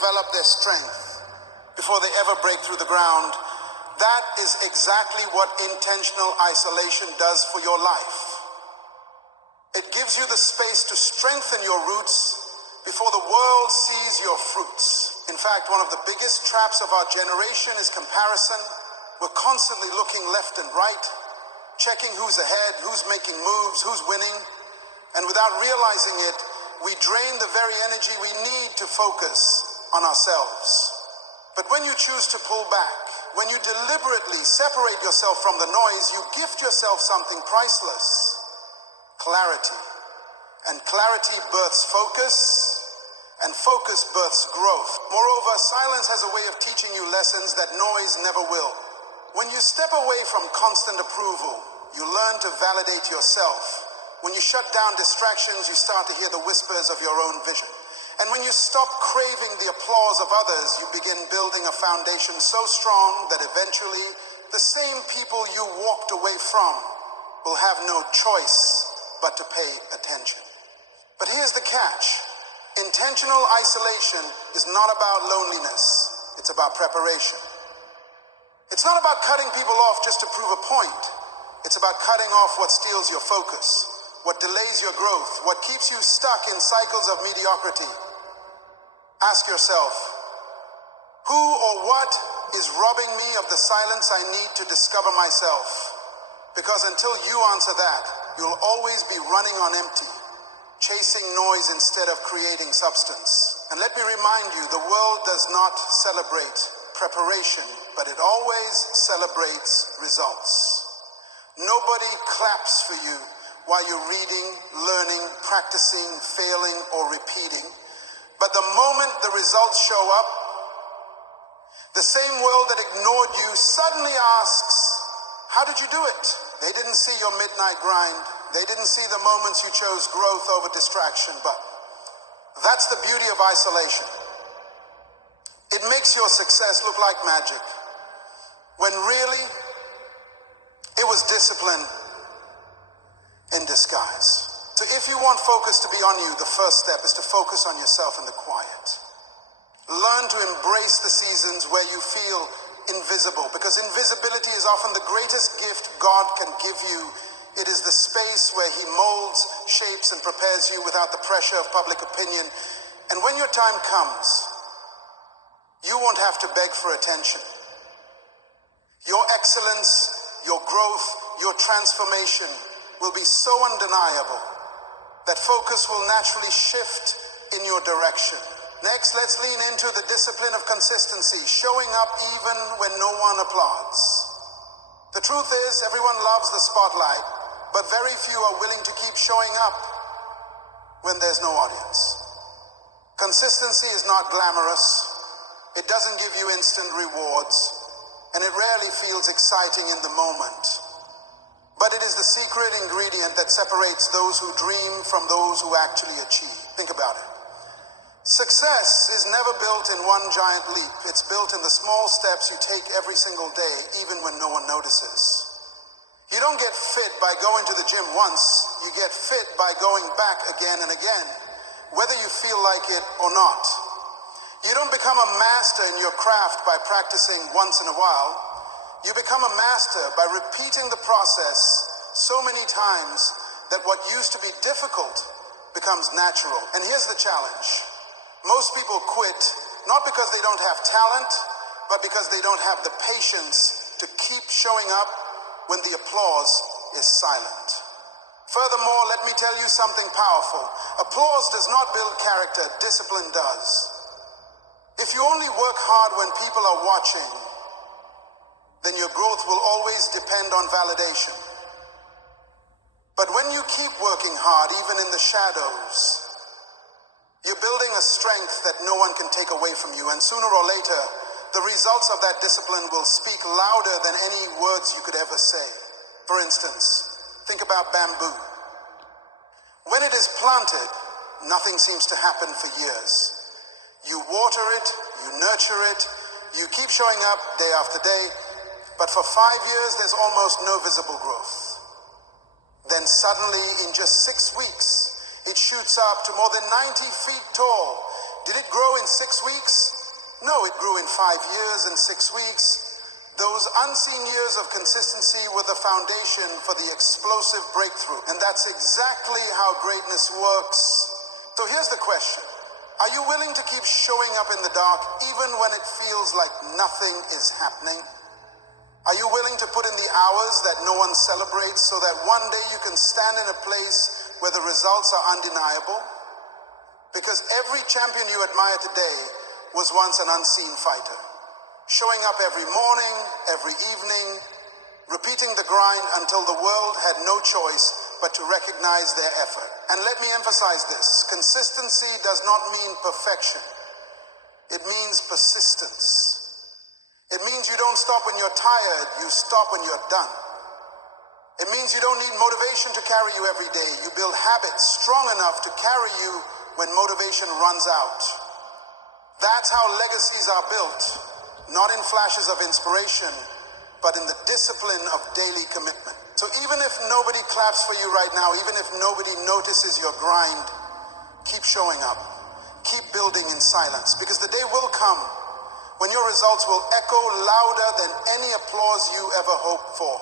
develop their strength before they ever break through the ground. That is exactly what intentional isolation does for your life. It gives you the space to strengthen your roots before the world sees your fruits. In fact, one of the biggest traps of our generation is comparison. We're constantly looking left and right, checking who's ahead, who's making moves, who's winning. And without realizing it, we drain the very energy we need to focus on ourselves. But when you choose to pull back, when you deliberately separate yourself from the noise, you gift yourself something priceless: clarity. And clarity births focus, and focus births growth. Moreover, silence has a way of teaching you lessons that noise never will. When you step away from constant approval, you learn to validate yourself. When you shut down distractions, you start to hear the whispers of your own vision. And when you stop craving the applause of others, you begin building a foundation so strong that eventually the same people you walked away from will have no choice but to pay attention. But here's the catch. Intentional isolation is not about loneliness. It's about preparation. It's not about cutting people off just to prove a point. It's about cutting off what steals your focus, what delays your growth, what keeps you stuck in cycles of mediocrity. Ask yourself, who or what is robbing me of the silence I need to discover myself? Because until you answer that, you'll always be running on empty, chasing noise instead of creating substance. And let me remind you, the world does not celebrate preparation, but it always celebrates results. Nobody claps for you while you're reading, learning, practicing, failing, or repeating. But the moment the results show up, the same world that ignored you suddenly asks, how did you do it? They didn't see your midnight grind. They didn't see the moments you chose growth over distraction. But that's the beauty of isolation. It makes your success look like magic, when really it was discipline in disguise. So if you want focus to be on you, the first step is to focus on yourself in the quiet. Learn to embrace the seasons where you feel invisible, because invisibility is often the greatest gift God can give you. It is the space where He molds, shapes, and prepares you without the pressure of public opinion. And when your time comes, you won't have to beg for attention. Your excellence, your growth, your transformation will be so undeniable that focus will naturally shift in your direction. Next, let's lean into the discipline of consistency, showing up even when no one applauds. The truth is, everyone loves the spotlight, but very few are willing to keep showing up when there's no audience. Consistency is not glamorous. It doesn't give you instant rewards, and it rarely feels exciting in the moment. But it is the secret ingredient that separates those who dream from those who actually achieve. Think about it. Success is never built in one giant leap. It's built in the small steps you take every single day, even when no one notices. You don't get fit by going to the gym once. You get fit by going back again and again, whether you feel like it or not. You don't become a master in your craft by practicing once in a while. You become a master by repeating the process so many times that what used to be difficult becomes natural. And here's the challenge. Most people quit not because they don't have talent, but because they don't have the patience to keep showing up when the applause is silent. Furthermore, let me tell you something powerful. Applause does not build character, discipline does. If you only work hard when people are watching, then your growth will always depend on validation. But when you keep working hard, even in the shadows, you're building a strength that no one can take away from you. And sooner or later, the results of that discipline will speak louder than any words you could ever say. For instance, think about bamboo. When it is planted, nothing seems to happen for years. You water it, you nurture it, you keep showing up day after day, but for 5 years, there's almost no visible growth. Then suddenly, in just 6 weeks, it shoots up to more than 90 feet tall. Did it grow in 6 weeks? No, it grew in 5 years and 6 weeks. Those unseen years of consistency were the foundation for the explosive breakthrough. And that's exactly how greatness works. So here's the question. Are you willing to keep showing up in the dark even when it feels like nothing is happening? Are you willing to put in the hours that no one celebrates so that one day you can stand in a place where the results are undeniable? Because every champion you admire today was once an unseen fighter. Showing up every morning, every evening, repeating the grind until the world had no choice but to recognize their effort. And let me emphasize this. Consistency does not mean perfection. It means persistence. It means you don't stop when you're tired, you stop when you're done. It means you don't need motivation to carry you every day. You build habits strong enough to carry you when motivation runs out. That's how legacies are built. Not in flashes of inspiration, but in the discipline of daily commitment. So even if nobody claps for you right now, even if nobody notices your grind, keep showing up. Keep building in silence, because the day will come when your results will echo louder than any applause you ever hoped for.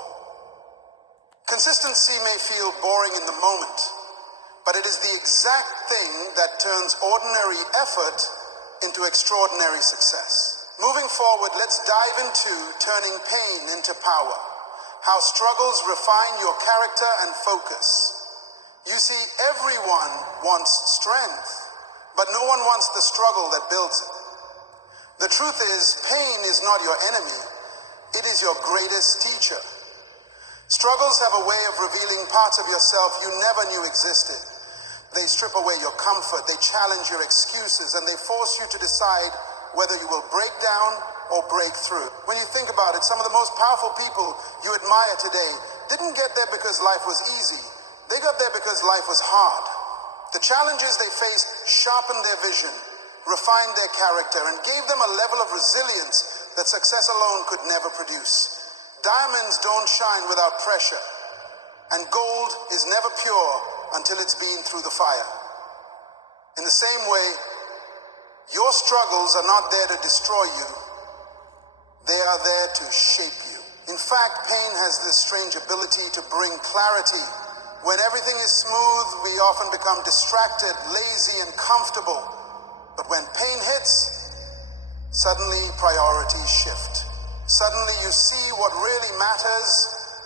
Consistency may feel boring in the moment, but it is the exact thing that turns ordinary effort into extraordinary success. Moving forward, let's dive into turning pain into power. How struggles refine your character and focus. You see, everyone wants strength, but no one wants the struggle that builds it. The truth is, pain is not your enemy. It is your greatest teacher. Struggles have a way of revealing parts of yourself you never knew existed. They strip away your comfort, they challenge your excuses, and they force you to decide whether you will break down or break through. When you think about it, some of the most powerful people you admire today didn't get there because life was easy. They got there because life was hard. The challenges they faced sharpened their vision, refined their character, and gave them a level of resilience that success alone could never produce. Diamonds don't shine without pressure, and gold is never pure until it's been through the fire. In the same way, your struggles are not there to destroy you. They are there to shape you. In fact, pain has this strange ability to bring clarity. When everything is smooth, we often become distracted, lazy, and comfortable. But when pain hits, suddenly priorities shift. Suddenly you see what really matters,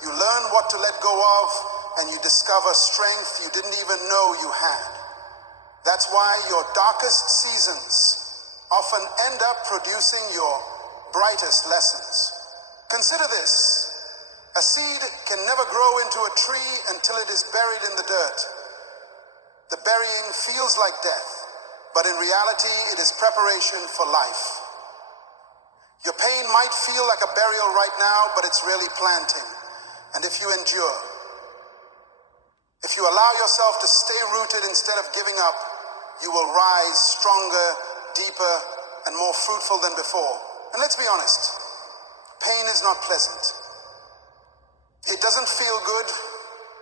you learn what to let go of, and you discover strength you didn't even know you had. That's why your darkest seasons often end up producing your brightest lessons. Consider this. A seed can never grow into a tree until it is buried in the dirt. The burying feels like death, but in reality, it is preparation for life. Your pain might feel like a burial right now, but it's really planting. And if you endure, if you allow yourself to stay rooted instead of giving up, you will rise stronger, deeper, and more fruitful than before. And let's be honest, pain is not pleasant. It doesn't feel good,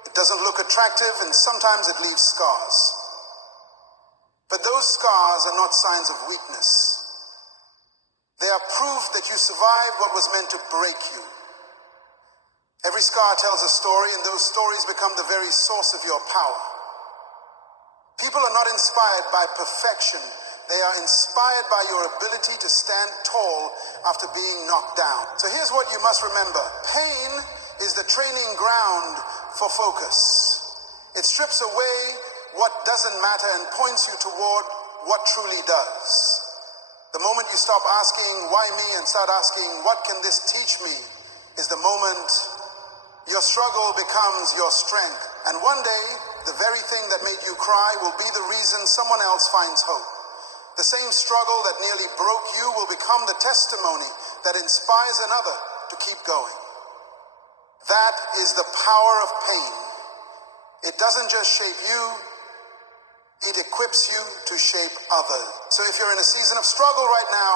it doesn't look attractive, and sometimes it leaves scars. But those scars are not signs of weakness. They are proof that you survived what was meant to break you. Every scar tells a story, and those stories become the very source of your power. People are not inspired by perfection. They are inspired by your ability to stand tall after being knocked down. So here's what you must remember. Pain is the training ground for focus. It strips away what doesn't matter and points you toward what truly does. The moment you stop asking, why me, and start asking, what can this teach me, is the moment your struggle becomes your strength. And one day, the very thing that made you cry will be the reason someone else finds hope. The same struggle that nearly broke you will become the testimony that inspires another to keep going. That is the power of pain. It doesn't just shape you, it equips you to shape others. So if you're in a season of struggle right now,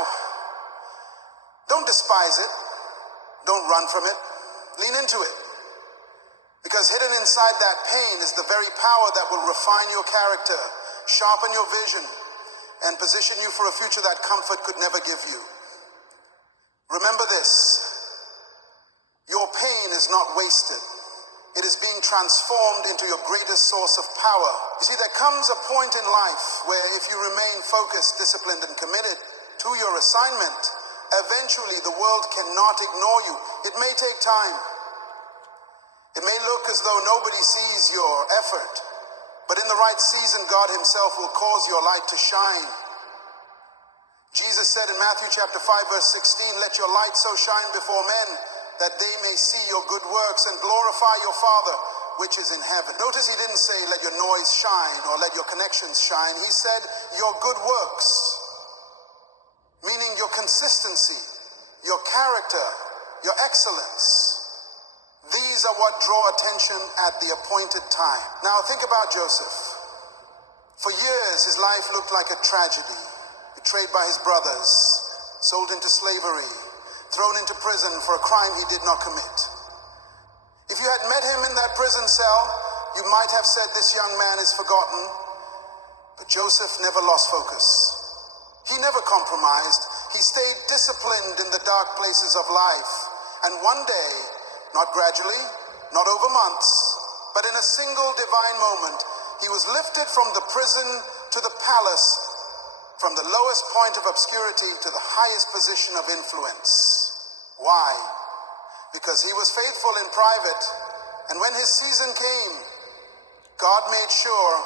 don't despise it, don't run from it, lean into it. Because hidden inside that pain is the very power that will refine your character, sharpen your vision, and position you for a future that comfort could never give you. Remember this, your pain is not wasted. It is being transformed into your greatest source of power. You see, there comes a point in life where if you remain focused, disciplined, and committed to your assignment, eventually the world cannot ignore you. It may take time. It may look as though nobody sees your effort, but in the right season, God himself will cause your light to shine. Jesus said in Matthew chapter 5, verse 16, "Let your light so shine before men that they may see your good works and glorify your Father which is in heaven." Notice he didn't say, "Let your noise shine" or "let your connections shine." He said, "Your good works," meaning your consistency, your character, your excellence. These are what draw attention at the appointed time. Now think about Joseph. For years, his life looked like a tragedy. Betrayed by his brothers, sold into slavery, thrown into prison for a crime he did not commit. If you had met him in that prison cell, you might have said this young man is forgotten. But Joseph never lost focus. He never compromised. He stayed disciplined in the dark places of life. And one day, not gradually, not over months, but in a single divine moment, he was lifted from the prison to the palace, from the lowest point of obscurity to the highest position of influence. Why? Because he was faithful in private, and when his season came, God made sure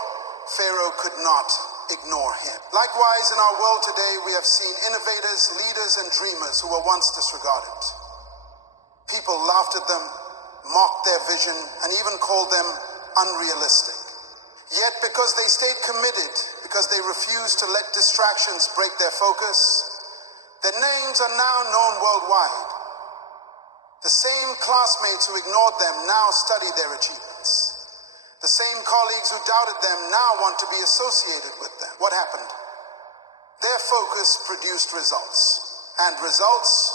Pharaoh could not ignore him. Likewise, in our world today, we have seen innovators, leaders, and dreamers who were once disregarded. People laughed at them, mocked their vision, and even called them unrealistic. Yet because they stayed committed, because they refused to let distractions break their focus, their names are now known worldwide. The same classmates who ignored them now study their achievements. The same colleagues who doubted them now want to be associated with them. What happened? Their focus produced results, and results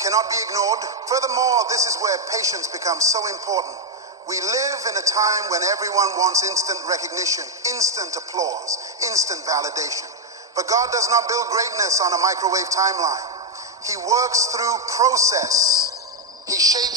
cannot be ignored. Furthermore, this is where patience becomes so important. We live in a time when everyone wants instant recognition, instant applause, instant validation. But God does not build greatness on a microwave timeline. He works through process. He shapes